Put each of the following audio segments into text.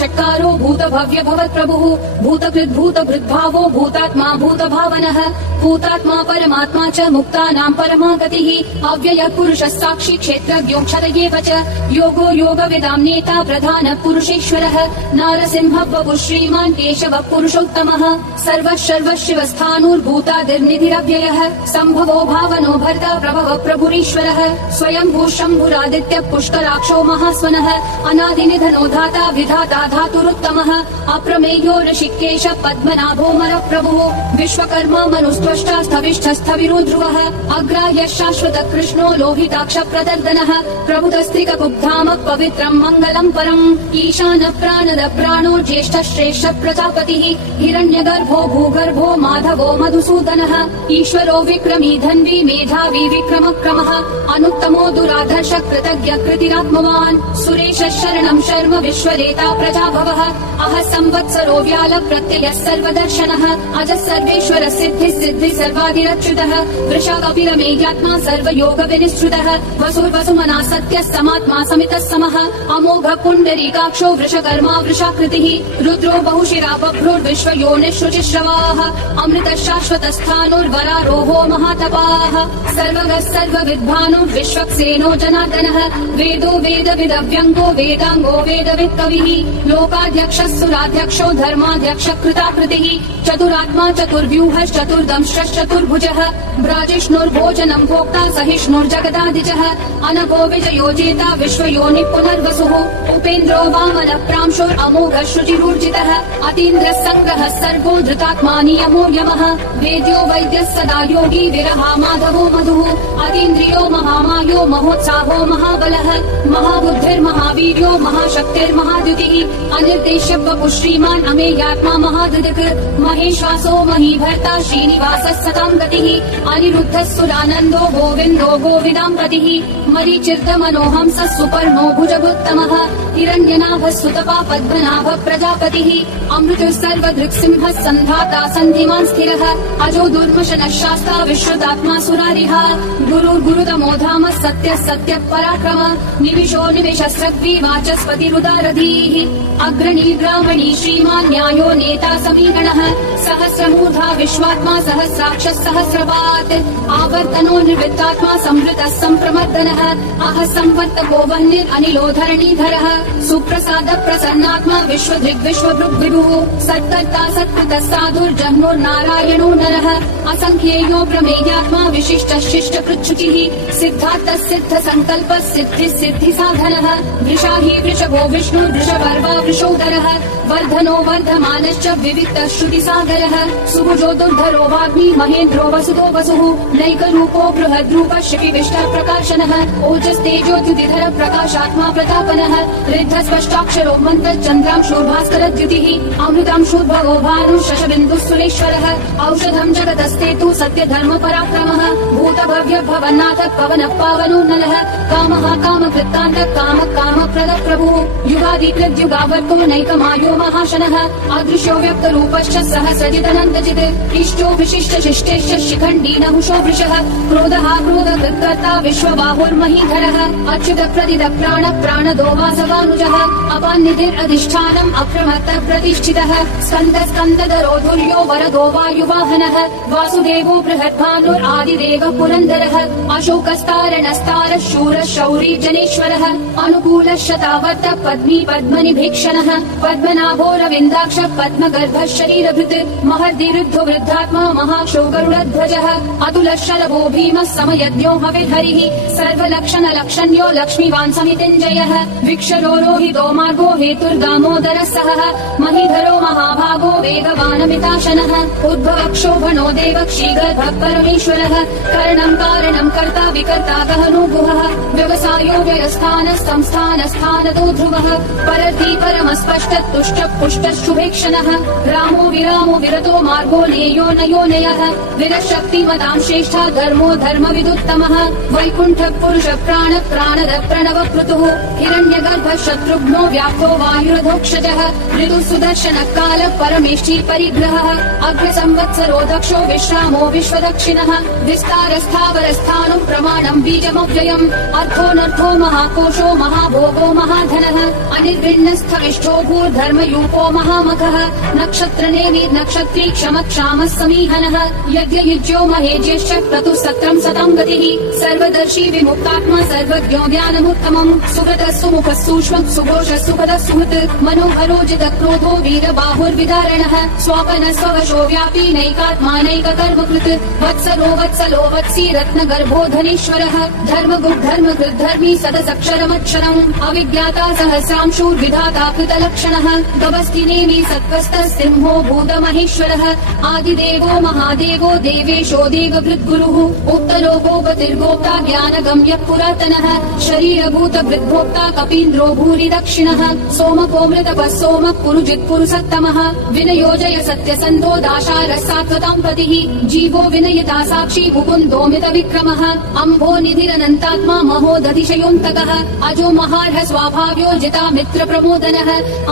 षट्कारो भूत भव्य भवत्प्रभुः भूतकृद्भूतभृद्भावो भूतात्मा भूतभावनः भूतात्मा परमात्मा च मुक्तानां परमा गतिः अव्ययः पुरुषः साक्षी क्षेत्रज्ञोऽक्षरयेव च योगो योगविदां नेता प्रधानः पुरुषेश्वरः नारसिंहः बभुः श्रीमान् केशवः पुरुषोत्तमः सर्वः सर्वशिवस्थाणुर्भूतादिर्निधिरव्ययः सम्भवो भावनो भर्ता प्रभवः प्रभुरीश्वरः स्वयंभू शम्भुरादित्यः पुष्कराक्षो महास्वनः अनादिनिधनो धाता विधाता धातुरुत्तमः अप्रमेयो ऋषिकेश पद्मनाभो मरः प्रभुः विश्वकर्मा मनुस्त्वष्टा स्थविष्ठस्थविरो ध्रुवः अग्राह्यः शाश्वत कृष्णो लोहिताक्ष प्रदर्दनः प्रभुतस्त्रिककुब्धाम पवित्रम् मङ्गलम् परम् ईशानः प्राणद प्राणो ज्येष्ठः श्रेष्ठः प्रजापतिः हिरण्यगर्भो भूगर्भो माधवो मधुसूदनः ईश्वरो विक्रमी धन्वी मेधावी विक्रमक्रमः अनुत्तमो दुराधर्ष कृतज्ञ कृतिरात्मवान् सुरेशः शरणम् शर्म विश्वरेता प्रजाभवः अह संवत्सरो व्याल प्रत्ययः सर्वदर्शनः अजः सर्वेश्वर सिद्धि सिद्धि सर्वाधिरच्युतः वृषाकपिरमेयात्मा सर्वयोग विनिश्रुतः वसुर्वसुमना सत्यः समात्मा समितः समः अमोघ पुण्डरीकाक्षो वृषकर्मा वृषाकृतिः रुद्रो बहुशिरा बभ्रुर्विश्वयोनिः शुचिश्रवाः अमृतः शाश्वतस्थाणुर्वरारोहो महातपाः सर्वगः सर्वविद्भानुर्विश्वक्सेनो जनार्दनः वेदो वेदविदव्यङ्गो वेदाङ्गो वेदवित् कविः लोकाध्यक्षः सुराध्यक्षो धर्माध्यक्षः कृताकृतिः चतुरात्मा चतुर्व्यूहश्चतुर्दंश्चतुर्भुजः ब्राजिष्णुर्भोजनम् भोक्ता सहिष्णुर्जगदादिजः अनघो विजयो जेता विश्वयोनिः पुनर्वसुः उपेन्द्रो वामनः प्रांशुरमोघः शुचिरूर्जितः अतीन्द्रः सङ्ग्रहः सर्गो धृतात्मा नियमो यमः वेद्यो वैद्यः सदा योगी विरहा माधवो मधुः अतीन्द्रियो महामायो महोत्साहो महाबलः महाबुद्धिर्महावीर्यो महाशक्तिर्महाद्युतिः अनिर्देश्य वपुः श्रीमान् अमेयात्मा महादृक् महेश्वासो महीभर्ता श्रीनिवासः सतां गतिः अनिरुद्धः सुरानन्दो गोविन्दो गोविदां प्रतिः मरीचिर्दमनोहंसः सुपर्णो भुजगोत्तमः हिरण्यनाभः सुतपा पद्मनाभः प्रजापतिः अमृतः सर्वदृक्सिंहः सन्धाता सन्धिमान् स्थिरः अजो दुर्मशनः शास्ता विश्रुतात्मा सुरारिः गुरुर्गुरुतमो धाम सत्यः सत्यः पराक्रमः निमिषो निमिषस्रग्वी वाचस्पतिरुदारधीः अग्रणी ग्रामणी श्रीमान् न्यायो नेता समीगणः सहस्रमूर्धा विश्वात्मा सहस्राक्षः सहस्रपात् आवर्तनो निर्वृत्तात्मा संवृतः सम्प्रमर्दनः अह संवर्तको वह्निरनिलो धरणीधरः सुप्रसाद प्रसन्नात्मा विश्वदृग्विश्वभृग्विभुः सत्कर्ता सत्कृतः साधुर्जह्नुर्नारायणो नरः असङ्ख्येयो प्रमेयात्मा विशिष्टः शिष्टकृच्छुचिः सिद्धार्थः सिद्ध संकल्पः सिद्धिः सिद्धिसाधनः वृषाही वृषभो विष्णुर्वृषपर्वा वृषोदरः वर्धनो वर्धमानश्च विविक्तः श्रुतिसागरः सुभुजो दुर्धरो वाग्मी महेन्द्रो वसुतो वसुः नैकरूपो बृहद्रूपः शिपिविष्टः प्रकाशनः ओजस्तेजोद्युतिधरः प्रकाशात्मा प्रतापनः ऋद्धस्पष्टाक्षरो मन्त्रश्चन्द्रांशुर्भास्करद्युतिः अमृतांशुर्भगो भानुः शशबिन्दुः सुरेश्वरः औषधम् जगतस्तेतु सत्यधर्म पराक्रमः भूतभव्य भवन्नाथ पवनः पावनो नलः कामः कामकृत्तान्तः कामः कामप्रदः प्रभुः युगादिकृद्युगावर्तो नैकमायो महाशनः अदृश्यो व्यक्तरूपश्च सहस्रजिदनन्तजित् इष्टो विशिष्ट शिष्टेश्च शिखण्डी नहुषो वृषः क्रोधः क्रोधकृत्कर्ता विश्वबाहुर्महीधरः अच्युत प्रदिद प्राण प्राणदो वासवानुजः अपान्निधिरधिष्ठानम् अप्रमत्तः प्रतिष्ठितः स्कन्द स्कन्दधरो धुर्यो वरदो वायुवाहनः वासुदेवो बृहद्भानुरादिदेवः पुरन्दरः अशोकस्तारणस्तारः शूरः शौरी जनेश्वरः अनुकूलः शतावर्त पद्मी पद्मनिभीक्षणः पद्मनाभो रविन्दाक्षः पद्मगर्भः शरीरभृत् महर्दिवृद्धो वृद्धात्मा महाक्षो गरुडध्वजः अतुलः शलभो भीमः समयज्ञो हविर्हरिः सर्वलक्षणलक्षण्यो लक्ष्मीवान् समितिञ्जयः विक्षरो रोहितो मार्गो हेतुर्दामोदरः सहः महीधरो महाभागो वेगवानमिताशनः उद्भवक्षोभणो देवः श्रीगर्भः परमेश्वरः करणम् कारणम् कर्ता विकर्ता गहनो गुहः व्यवसायो व्ययस्थानः संस्थानस्थानतो ध्रुवः परर्थी परमस्पष्ट तुष्ट पुष्ट शुभेक्षणः रामो विरामो विरतो मार्गो नेयो नयो नयः विरशक्तिमतां श्रेष्ठा धर्मो धर्मविदुत्तमः वैकुण्ठ पुरुष प्राण प्राणद प्रणव क्रतुः हिरण्यगर्भ शत्रुघ्नो व्याप्तो वायुरधोक्षजः ऋतु सुदर्शन काल परमेष्ठी परिग्रहः अग्र संवत्सरो दक्षो विश्रामो विश्वदक्षिणः विस्तारस्थावरस्थानं प्रमाणं बीजमो महाव्ययम् अर्थोऽनर्थो महाकोशो महाभोगो महाधनः अनिर्विण्णस्थविष्ठो भूर्धर्मयूपो महामखः नक्षत्रनेमि नक्षत्री क्षमक्षामः समीहनः यज्ञयुज्यो महेज्यश्च क्रतुः सत्रम् सतम् गतिः सर्वदर्शी विमुक्तात्मा सर्वज्ञो ज्ञानमुत्तमम् सुगतः सुमुखः सूक्ष्मः सुघोषः सुखदः सुहृत् मनोहरो जितक्रोधो वीरबाहुर्विदारणः स्वपनः स्ववशो व्यापी नैकात्मानैककर्मकृत् वत्सरो वत्सलो वत्सी रत्नगर्भो धनीश्वरः धर्मगुग्धर्मकृत् धर्मी सदसक्षरमक्षरम् अविज्ञाता सहस्रांशूर्विधाता कृतलक्षणः गभस्तिनेमि सत्त्वस्तः सिंहो भूतमहेश्वरः आदिदेवो महादेवो देवेशो देवभृद्गुरुः उत्तरो गोपतिर्गोप्ता ज्ञानगम्यः पुरातनः शरीरभूतभृद्भोक्ता कपीन्द्रो भूरि दक्षिणः सोमकोमृतपः सोमः पुरुजित्पुरुषत्तमः विनयोजय सत्यसन्धो दाशारः सात्वताम् पतिः जीवो विनयिता साक्षी मुकुन्दोमित विक्रमः अम्भो निधिरनन्तात्मा महोदधिशयोऽन्तकः अजो महार्ह स्वाभाव्यो जिता मित्र प्रमोदनः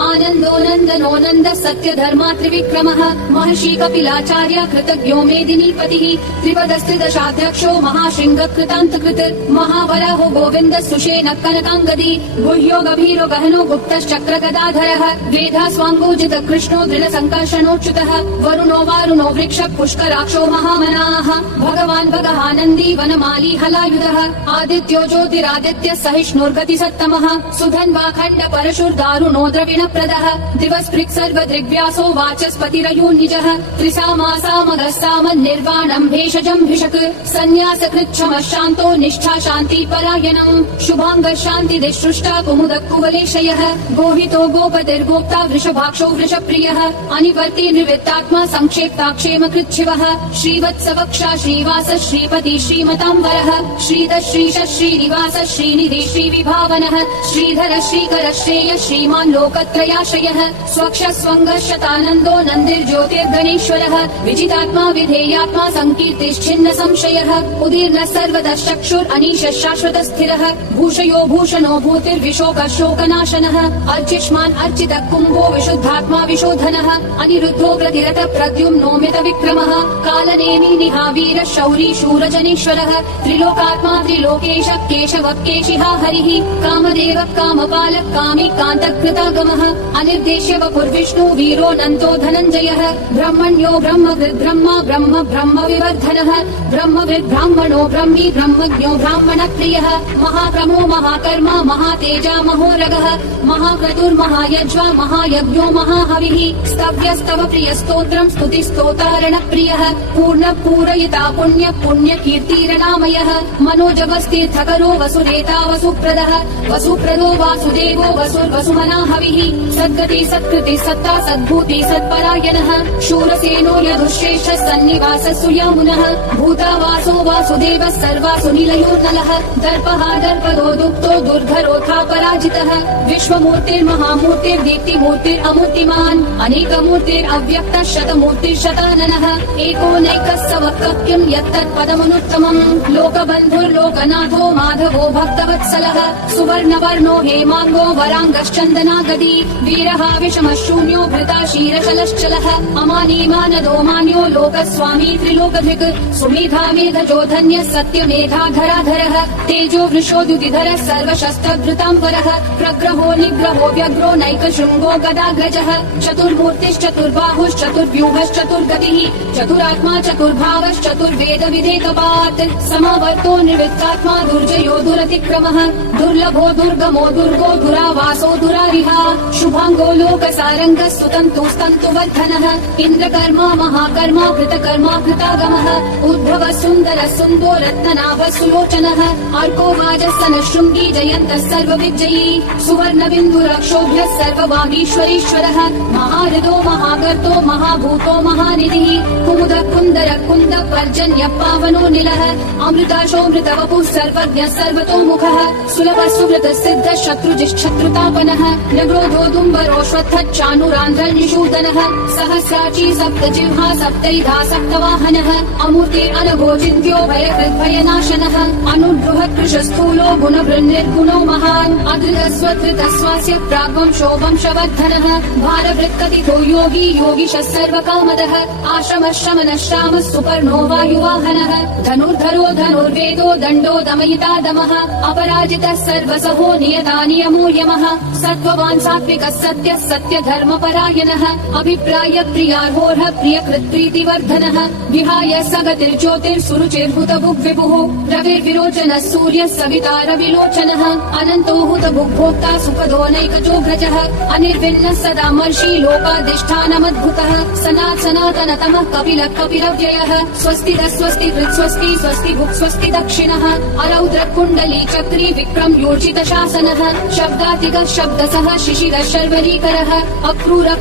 आनन्दो नन्दनो नन्दः सत्यधर्मा त्रिविक्रमः महर्षि कपिलाचार्य कृतज्ञो मेदिनीपतिः त्रिपदस्त्रिदशाध्यक्षो महाशृङ्ग कृतान्तकृत् महावराहो गोविन्द सुषेण कनकाङ्गदी गुह्यो गभीरो गहनो गुप्तश्चक्र गदाधरः वेधा स्वाङ्गोजित कृष्णो दृढ सङ्कर्षणोच्युतः वरुणो वारुणो वृक्ष पुष्कराक्षो महामनाः भगवान् भगहानन्दी वनमाली हलायुधः आदित्यो ज्योतिरादित्य सहिष्णुर्गति सत्तमः सुधन्वाखण्ड परशुर्दारुणो द्रविणप्रदः दिवस्पृक् सर्वदृग्व्यासो वाचस्पतिरयोनिजः त्रिसामासामगः सामन्निर्वाणम् भेषजम् भिषक् सन्न्यासकृच्छमः शान्तो निष्ठा शान्ति परायणम् शुभाङ्गः शान्तिदिसृष्टा कुमुदः कुवलेशयः गोहितो गोपतिर्गोप्ता वृषभाक्षो वृषप्रियः अनिवर्ति निवृत्तात्मा संक्षेप्ताक्षेम कृच्छिवः श्रीवत्सवक्षा श्रीवास श्रीपति श्रीमताम्बरः श्रीधः श्रीश श्रीनिवास श्रीनिधि श्रीविभावनः श्रीधर श्रीकर श्रेय श्रीमान् लोकत्रयाश्रयः स्वक्ष स्वङ्गः शतानन्दो नन्दिर्ज्योतिर्गणेश्वरः विजितात्मा विधेयात्मा सङ्कीर्तिश्छिन्न संशयः उदीर्णः सर्वतः चक्षुरनीश शाश्वत स्थिरः भूषयो भूषणो भूतिर्विशोकः शोकनाशनः अर्चिष्मान् अर्चितः कुम्भो विशुद्धात्मा विशोधनः अनिरुद्धो प्रतिरथ प्रद्युम्नोमित विक्रमः कालनेमि निहावीर शौरी शूरजनेश्वरः त्रिलोकात्मा त्रिलोकेश केशवः केशिहा हरिः कामदेवः कामपालः कामी कान्तकृतागमः अनिर्देश्य वपुर्विष्णु वीरो नन्तो धनञ्जयः ब्रह्मण्यो ब्रह्मकृद् ब्रह्मा ब्रह्म ब्रह्म विवर्धनः ब्रह्मविद् ब्राह्मणो ब्रह्मी ब्रह्मज्ञो ब्राह्मण प्रियः महाप्रमो महाकर्मा महातेजा महोरगः महाक्रतुर्महायज्वा महायज्ञो महाहविः स्तव्यस्तव प्रिय स्तोत्रम् स्तुतिस्तोतारण प्रियः पूर्ण पूरयिता पुण्य पुण्य कीर्तिरनामयः मनोजवस्तीर्थकरो वसुरेता वसुप्रदः वसुप्रदो वासुदेवो वसुर्वसुमना हविः सद्गति सत्कृति सत्ता सद्भूति सत्परायणः शूरसेनो यदुश्रेष्ठ सन्निवास सुयामुनः भूतावासो वासुदेवः सर्वासु निलयोर्नलः दर्पः दर्पदो दुःखो दुर्धरोऽथा पराजितः विश्वमूर्तिर्महामूर्तिर्दीप्तिमूर्तिरमूर्तिमान् अनेकमूर्तिरव्यक्तः शतमूर्तिर्शताननः एकोनैकः सवक्कः किम् यत्तत्पदमनुत्तमम् लोकबन्धुर्लोकनाथो माधवो भक्तवत्सलः सुवर्णवर्णो हेमाङ्गो वराङ्गश्चन्दनागदी वीरः विषमः शून्यो भृता शीरशलश्चलः अमानीमानदो मान्यो लोकस्वामी त्रिलोकधिक् सुमेधा मेधजो धन्यः सत्यमेधाधराधरः तेजो वृषोद्युतिधरः सर्वशस्त्रभृताम्बरः प्रग्रहो निग्रहो व्यग्रो नैकशृङ्गो गदाग्रजः चतुर्मूर्तिश्चतुर्बाहुश्चतुर्व्यूहश्चतुर्गतिः चतुरात्मा चतुर्भावश्चतुर्वेद विधेकपात् समावर्तो निवृत्तात्मा दुर्जयो दुरतिक्रमः दुर्लभो दुर्गमो दुर्गो दुरावासो दुरारिहा शुभाङ्गो लोकसारङ्गः सुतन्तुस्तन्तुवर्धनः इन्द्रकर्मा महाकर्मा कृतकर्मा कृतागमः उद्धव सुन्दर सुन्दो रत्ननाभ सुलोचनः अर्को वाजस्तनः शृङ्गी जयन्तः सर्वविजयी सुवर्णबिन्दुरक्षोभ्यः सर्ववागीश्वरीश्वरः महाहृदो महागर्तो महाभूतो महानिधिः कुमुदः कुन्दर कुन्द पर्जन्य पावनो निलः अमृताशोऽमृतवपुः सर्वज्ञः सर्वतोमुखः सुलभः सुहृतः सिद्धः शत्रुजिश्शत्रुतापनः नग्रोधो दुम्बरोऽश्वत्थः चानुरान्ध्रनिषूदनः सहस्राची सप्तजिह्वा सप्तैधा सप्तवाहनः अमूर्ते अनघोचिन्त्यो भयकृद्भयनाशनः अनुद्रुहः कृशस्थूलो गुणवृन्निर्गुणो महान् अधृतस्वधृतस्वास्य प्राग्वंशो वंशवर्धनः भारवृत्कथितो योगी योगिशः सर्वकामदः आश्रमः शमनः श्रामः सुपर्णो वायुवाहनः धनुर्धरो धनुर्वेदो दण्डो दमयिता दमः अपराजितः सर्वसहो नियता नियमो यमः सत्त्ववान् सात्विकः सत्यः सत्यधर्मपरायणः अभिप्राय प्रियार्होर्ह प्रियकृत्प्रीतिवर्धनः विहाय सगतिर्ज्योतिर्सुरुचिर्हुतभुग्विभुः रविर्विरोचनः सूर्यः सविता रविलोचनः अनन्तो हुतभुग्भोक्ता सुखदोनैकचोग्रजः अनिर्विण्णः सदा मर्षि लोकाधिष्ठानमद्भुतः सनातनतमः कपिलः कपिलव्ययः स्वस्तिरः स्वस्ति कृत्स्वस्ति स्वस्ति भुक् स्वस्ति दक्षिणः अरौद्रः कुण्डली चक्री विक्रम योजित शासनः शब्दातिगः शब्दसः शिशिरः शर्वरीकरः अक्रूरः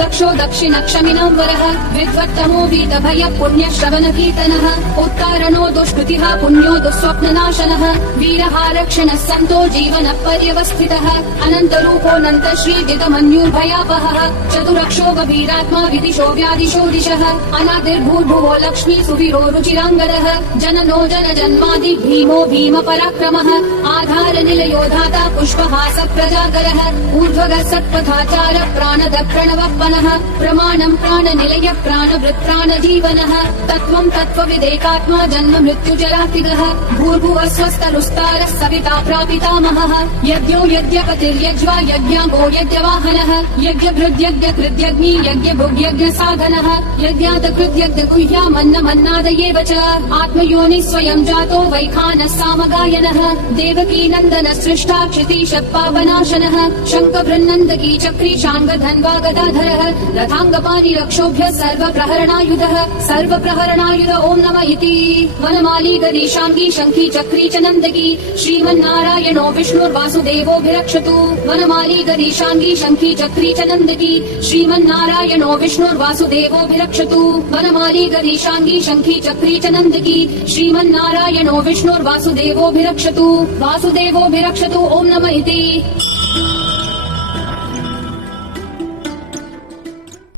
दक्षो दक्षिण क्षमिनाम्बरः विद्वत्तमो वीतभय पुण्य श्रवण कीर्तनः उत्तारणो दुष्कृतिः पुण्यो दुःस्वप्ननाशनः वीरहारक्षणः सन्तो जीवन पर्यवस्थितः अनन्तरूपोऽनन्त श्रीजितमन्युर्भयापहः चतुरक्षो गभीरात्मा विदिशो व्यादिशो दिशः अनादिर्भूर्भुवो लक्ष्मी सुवीरो रुचिराङ्गरः जननो जन जन्मादि भीमो भीम पराक्रमः आधार निलयो धाता पुष्पहास प्रजागरः ऊर्ध्वगः सत्पथाचार प्राणद प्रणवप्पनः प्रमाणम् प्राणनिलय प्राणवृत् प्राणजीवनः तत्त्वम् तत्त्वविदेकात्मा जन्म मृत्युजरातिगः भूर्भुवः स्वस्तरुस्तारः सविता प्रापितामहः यज्ञो यज्ञपतिर्यज्वा यज्ञागो यज्ञवाहनः यज्ञभृद्यज्ञकृद्यग्नि यज्ञभुग्यज्ञ साधनः यज्ञातकृद्यज्ञ गुह्यामन्नमन्नादयेव च आत्मयोनि स्वयं जातो वैखानः सामगायनः देवकी नन्दन सृष्टा क्षितिशपावनाशनः शङ्खबृन्नन्दकी चक्री शाङ्गधन्वा गदाधरः रथाङ्गपाणि रक्षोभ्य सर्वप्रहरणायुधः सर्वप्रहरणायुध ॐ नमः इति वनमाली गदीशाङ्गी शङ्खी चक्री च नन्दकी श्रीमन्नारायणो विष्णुर्वासुदेवोऽभिरक्षतु वनमाली गदीशाङ्गी शङ्खी चक्री च नन्दकी श्रीमन्नारायणो विष्णुर्वासुदेवोऽभिरक्षतु वनमाली गदीशाङ्गी शङ्खी चक्री च नन्दकी श्रीमन्नारायणो विष्णुर्वासुदेवोऽभिरक्षतु वासुदेवोऽभिरक्षतु ॐ नमः इति